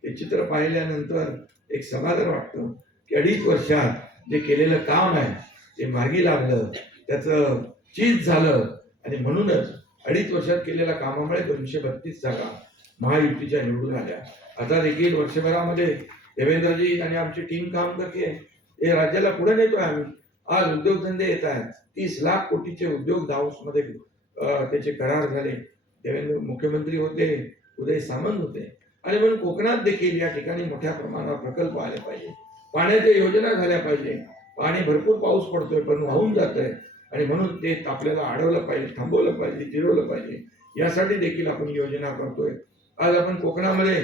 ते चित्र पाहिल्यानंतर एक समाधान वाटतं की 2.5 वर्षात जे केलेलं काम आहे ते मार्गी लागलं, त्याचं चीज झालं. आणि म्हणूनच 2.5 वर्षात केलेल्या कामामुळे 232 जागा महायुतीच्या निवडून आल्या. आता देखील वर्षभरामध्ये देवेंद्रजी आणि आमची टीम काम करते, हे राज्याला पुढे नेतोय आम्ही. आज उद्योगधंदे येत आहेत, 30 लाख कोटीचे उद्योग मध्ये त्याचे करार झाले. देवेंद्र मुख्यमंत्री होते, उदय सामंत होते. आणि म्हणून कोकणात देखील या ठिकाणी मोठ्या प्रमाणावर प्रकल्प आले पाहिजे, पाण्याच्या योजना झाल्या पाहिजे. पाणी भरपूर पाऊस पडतोय पण वाहून जात आहे, आणि म्हणून ते आपल्याला अडवलं पाहिजे, थांबवलं पाहिजे, जिरवलं पाहिजे. यासाठी देखील आपण योजना करतोय. आज आपण कोकणामध्ये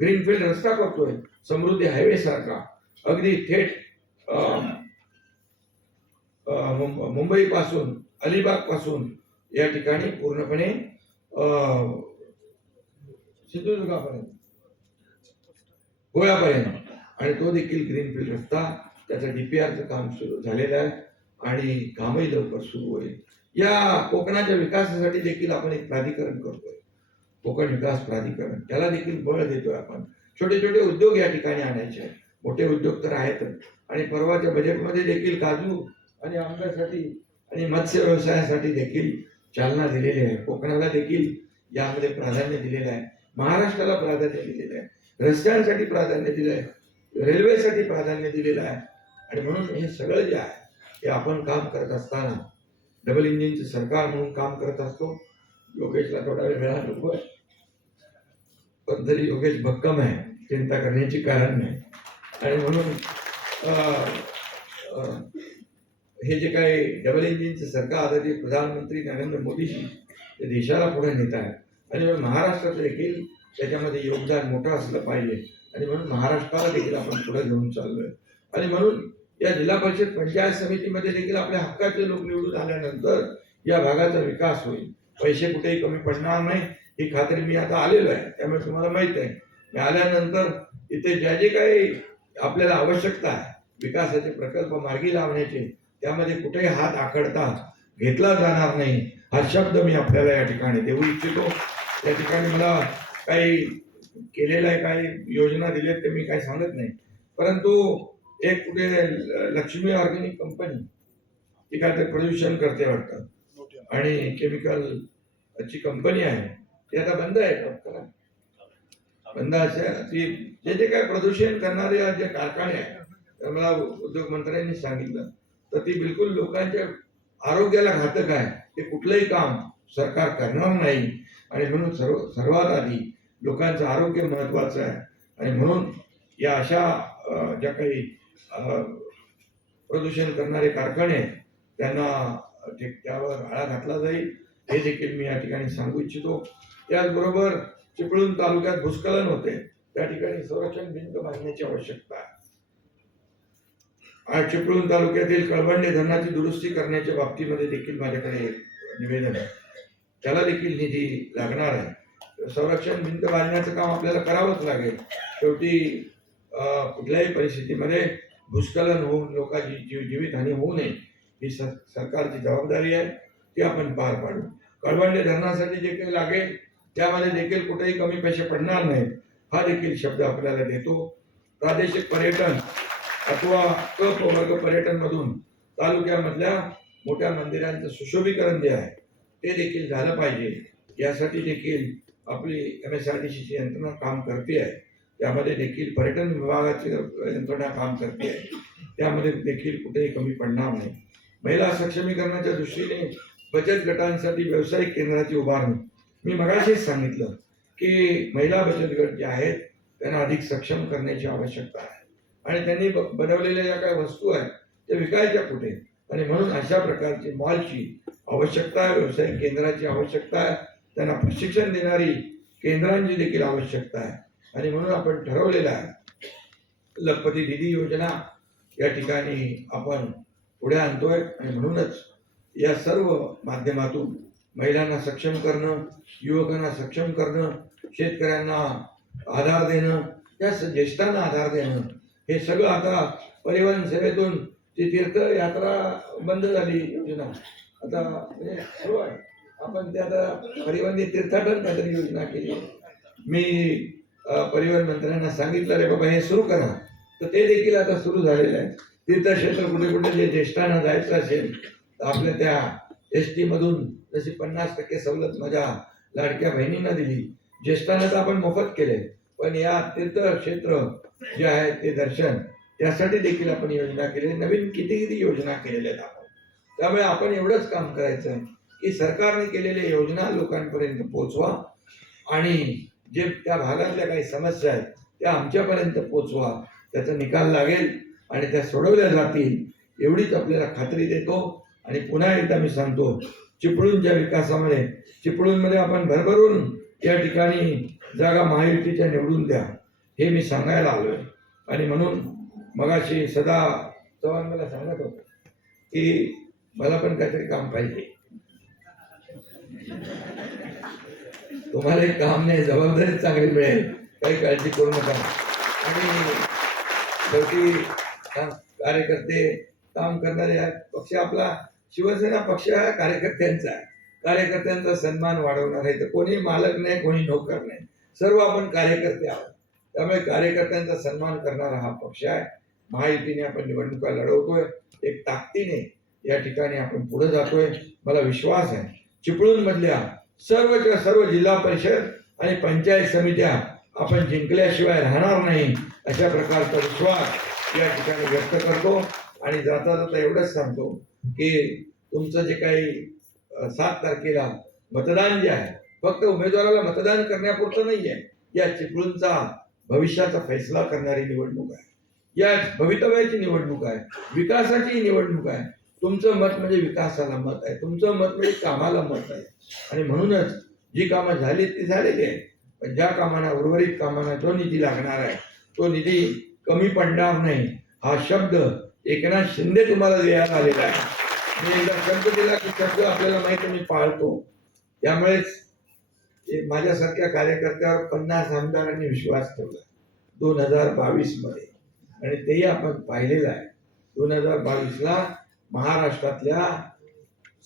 ग्रीनफील्ड रस्ता करतोय, समृद्धी हायवे सारखा, अगदी थेट मुंबई पासून, अलिबाग पासून या ठिकाणी पूर्णपणे सिंधुदुर्गापर्यंत, गोव्यापर्यंत. आणि तो देखील ग्रीनफील्ड रस्ता, त्याचं डीपीआरचं काम सुरू झालेलं आहे आणि कामही लवकर सुरू होईल. या कोकणाच्या विकासासाठी देखील आपण एक प्राधिकरण करतोय, कोकण विकास प्राधिकरण. त्याला देखील बळ देतोय आपण. छोटे छोटे उद्योग या ठिकाणी आणायचे आहेत, मोठे उद्योग तर आहेतच. आणि परवाच्या बजेटमध्ये देखील काजू आणि आंब्यासाठी आणि मत्स्य व्यवसायासाठी देखील चालना दिलेली आहे. कोकणाला देखील यामध्ये प्राधान्य दिलेलं आहे, महाराष्ट्राला प्राधान्य दिलेलं आहे, रस्त्यांसाठी प्राधान्य दिलं आहे, रेल्वेसाठी प्राधान्य दिलेलं आहे. आणि म्हणून हे सगळं जे आहे हे आपण काम करत असताना डबल इंजिनचं सरकार म्हणून काम करत असतो. योगेशला थोडा वेळ मिळाला नको आहे, पण तरी योगेश भक्कम आहे, चिंता करण्याची कारण नाही. आणि म्हणून हे जे काही डबल इंजिनचं सरकार जे प्रधानमंत्री नरेंद्र मोदीजी ते देशाला पुढे नेत आहेत, आणि महाराष्ट्रात देखील त्याच्यामध्ये योगदान मोठं असलं पाहिजे. आणि म्हणून महाराष्ट्राला देखील आपण पुढे घेऊन चाललोय. आणि म्हणून या जिल्हा परिषद पंचायत समितीमध्ये देखील आपल्या हक्काचे लोक निवडून आल्यानंतर या भागाचा विकास होईल. पैसे कुठेही कमी पडणार नाही ही खात्री मी आता आलेलो आहे. त्यामुळे तुम्हाला माहित आहे, मी आल्यानंतर इथे ज्या जे काही आपल्याला आवश्यकता आहे विकासाचे प्रकल्प मार्गी लावण्याचे, त्यामध्ये कुठेही हात आखडता घेतला जाणार नाही हा शब्द मी आपल्याला या ठिकाणी देऊ इच्छितो. या ठिकाणी मला काही केलेलं आहे, काही योजना दिल्यात ते मी काही सांगत नाही. परंतु एक कुठे लक्ष्मी ऑर्गॅनिक कंपनी ती काय ते प्रदूषण करते वाटतं, आणि केमिकलची कंपनी आहे ती आता बंद आहे. बंद अशा ती जे जे काय प्रदूषण करणारे जे कारखाने आहेत, तर मला उद्योग मंत्र्यांनी सांगितलं तर ती बिलकुल लोकांच्या आरोग्याला घातक आहे. ते कुठलंही काम सरकार करणार नाही. आणि म्हणून सर्वात आधी लोकांचं आरोग्य महत्वाचं आहे. आणि म्हणून या अशा ज्या काही प्रदूषण करणारे कारखाने आहेत त्यांना त्यावर आळा घातला जाईल हे देखील मी या ठिकाणी सांगू इच्छितो. त्याचबरोबर चिपळूण तालुक्यात भूस्खलन होते, त्या ठिकाणी संरक्षण भिंत बांधण्याची आवश्यकता आहे. आज चिपळूण तालुक्यातील कळवंडे धरणाची दुरुस्ती करण्याच्या बाबतीमध्ये देखील माझ्याकडे निवेदन आहे, त्याला देखील निधी लागणार आहे. संरक्षण भिंत बांधण्याचं काम आपल्याला करावंच लागेल. शेवटी कुठल्याही परिस्थितीमध्ये भूस्खलन होऊन लोकांची जीवितहानी होऊ नये ही सरकारची जबाबदारी आहे, ती आपण पार पाडू. कळवंडे धरणासाठी जे काही लागेल त्यामध्ये देखील कुठेही कमी पैसे पडणार नाहीत हा देखील शब्द आपल्याला देतो. प्रादेशिक पर्यटन अथवा क वर्ग पर्यटन मधून तालुक्यामधल्या मोठ्या मंदिरांचं सुशोभीकरण जे आहे ते देखील झालं पाहिजे. यासाठी देखील आपली MSRDCची यंत्रणा काम करते आहे. त्यामध्ये देखील पर्यटन विभागाची यंत्रणा काम करते आहे. त्यामध्ये देखील कुठेही कमी पडणार नाही. महिला सक्षमीकरणाच्या दृष्टीने बचत गटांसाठी व्यावसायिक केंद्राची उभारणी, मी मगाशीच सांगितलं की महिला बचत गट जे आहेत त्यांना अधिक सक्षम करण्याची आवश्यकता आहे. आणि त्यांनी बनवलेल्या ज्या काही वस्तू आहेत त्या विकायच्या कुठे, आणि म्हणून अशा प्रकारची मॉलची आवश्यकता आहे, व्यावसायिक केंद्राची आवश्यकता आहे, त्यांना प्रशिक्षण देणारी केंद्रांची देखील आवश्यकता आहे. आणि म्हणून आपण ठरवलेलं आहे लखपती दीदी योजना या ठिकाणी आपण पुढे आणतोय. आणि म्हणूनच या सर्व माध्यमातून महिलांना सक्षम करणं, युवकांना सक्षम करणं, शेतकऱ्यांना आधार देणं, त्या ज्येष्ठांना आधार देणं, हे सगळं आता परिवहन सेवेतून ती तीर्थयात्रा बंद झाली योजना आता म्हणजे सुरू आहे. आपण ते आता परिवहन तीर्थाटन काहीतरी योजना केली. मी परिवहन मंत्र्यांना सांगितलं रे बाबा हे सुरू करा, तर ते देखील आता सुरू झालेलं आहे. तीर्थक्षेत्र कुठे कुठे जे ज्येष्ठांना जायचं असेल तर आपल्या त्या ST मधून जशी 50% सवलत माझ्या लाडक्या बहिणींना दिली, ज्येष्ठांना तर आपण मोफत केले, पण या तीर्थक्षेत्र जे आहे ते दर्शन त्यासाठी देखील आपण योजना केली, नवीन किती योजना केलेल्या आहेत आपण. त्यामुळे आपण एवढंच काम करायचं आहे की सरकारने केलेल्या योजना लोकांपर्यंत पोहोचवा आणि जे त्या भागातल्या काही समस्या आहेत त्या आमच्यापर्यंत पोहोचवा, त्याचा निकाल लागेल आणि त्या सोडवल्या जातील एवढीच आपल्याला खात्री देतो. आणि पुन्हा एकदा मी सांगतो, चिपळूणच्या विकासामध्ये, चिपळूणमध्ये आपण भरभरून या ठिकाणी जागा महायुतीच्या निवडून द्या हे मी सांगायला आलोय. आणि म्हणून मगाशी सदा चव्हाण मला सांगत होतो की मला पण काहीतरी काम पाहिजे. तुम्हाला एक काम नाही, जबाबदारी चांगली मिळेल, काही काळजी करू नका. आणि शेवटी कार्यकर्ते काम करणारे पक्ष, आपला शिवसेना पक्ष हा कार्यकर्त्यांचा आहे. कार्यकर्त्यांचा सन्मान वाढवणार आहे. तर कोणी मालक नाही, कोणी नोकर नाही, सर्व आपण कार्यकर्ते आहोत. त्यामुळे कार्यकर्त्यांचा सन्मान करणारा हा पक्ष आहे. महायुतीने आपण निवडणुका लढवतोय, एक ताकदीने या ठिकाणी आपण पुढे जातोय. मला विश्वास आहे चिपळूणमधल्या सर्वच्या सर्व जिल्हा परिषद आणि पंचायत समित्या आपण जिंकल्याशिवाय राहणार नाही, अशा प्रकारचा विश्वास या ठिकाणी व्यक्त करतो. आणि जाता जाता एवढंच सांगतो की तुमचं जे काही 7 तारखेला मतदान जे आहे, फक्त उमेदवाराला मतदान करण्यापुरतं नाही आहे. या चिपळूणचा भविष्याचा फैसला करणारी निवडणूक आहे. या भवितव्याची निवडणूक आहे, विकासाची निवडणूक आहे. तुमचं मत म्हणजे विकासाला मत आहे, तुमचं मत म्हणजे कामाला मत आहे. आणि म्हणूनच जी कामं झाली ती झालेली आहे, पण ज्या कामांना, उर्वरित कामांना जो निधी लागणार आहे तो निधी कमी पडणार नाही, हा शब्द एकनाथ शिंदे तुम्हाला द्यायला आलेला आहे. मी एकदा शब्द दिला की शब्द आपल्याला माहिती मी पाळतो. त्यामुळेच माझ्यासारख्या कार्यकर्त्यावर 50 आमदारांनी विश्वास ठेवला 2022 मध्ये, आणि तेही आपण पाहिलेलं आहे. 2022ला महाराष्ट्रातल्या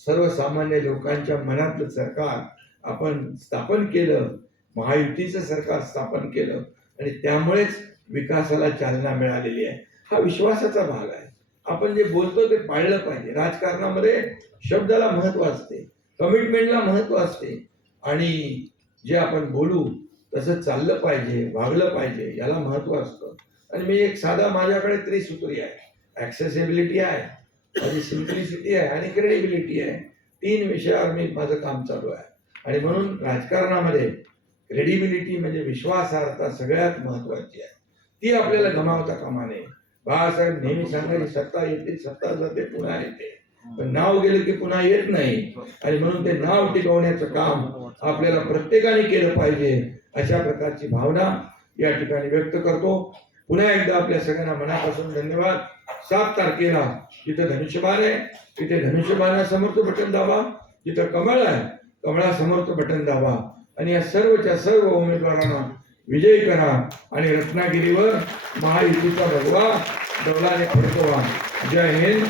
सर्वसामान्य लोकांच्या मनातलं सरकार आपण स्थापन केलं, महायुतीचं सरकार स्थापन केलं, आणि त्यामुळेच विकासाला चालना मिळालेली आहे. हा विश्वासाचा भाग आहे. आपण जे बोलतो ते पाळलं पाहिजे. राजकारणामध्ये शब्दाला महत्त्व असते, कमिटमेंटला महत्त्व असते, आणि जे आपण बोलू तसं चाललं पाहिजे, वागलं पाहिजे, याला महत्त्व असतं. आणि मी एक साधा, माझ्याकडे त्रिसूत्री आहे, ॲक्सेसिबिलिटी आहे, माझी सिम्प्लिसिटी आहे आणि क्रेडिबिलिटी आहे. 3 विषयावर मी माझं काम चालू आहे. आणि म्हणून राजकारणामध्ये क्रेडिबिलिटी म्हणजे विश्वासार्हता सगळ्यात महत्त्वाची आहे. ती आपल्याला गमावता कामा नये. बाळासाहेब नेहमी सांगायचे, सत्ता येते, सत्ता जाते, पुन्हा येते, पण नाव गेलं की पुन्हा येत नाही. आणि म्हणून ते नाव टिकवण्याचं काम आपल्याला प्रत्येकाने केलं पाहिजे, अशा प्रकारची भावना या ठिकाणी व्यक्त करतो. पुन्हा एकदा आपल्या सगळ्यांना मनापासून धन्यवाद. 7 तारखेला जिथं धनुष्यबाण आहे तिथे धनुष्यबाणासमोरचं बटन दाबा, जिथं कमळ आहे कमळासमोरचं बटन दाबा, आणि या सर्वच्या सर्व उमेदवारांना विजयी करा आणि रत्नागिरीवर महायुतीचा भगवा डौलाने फडकवा. जय हिंद,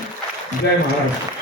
जय महाराष्ट्र.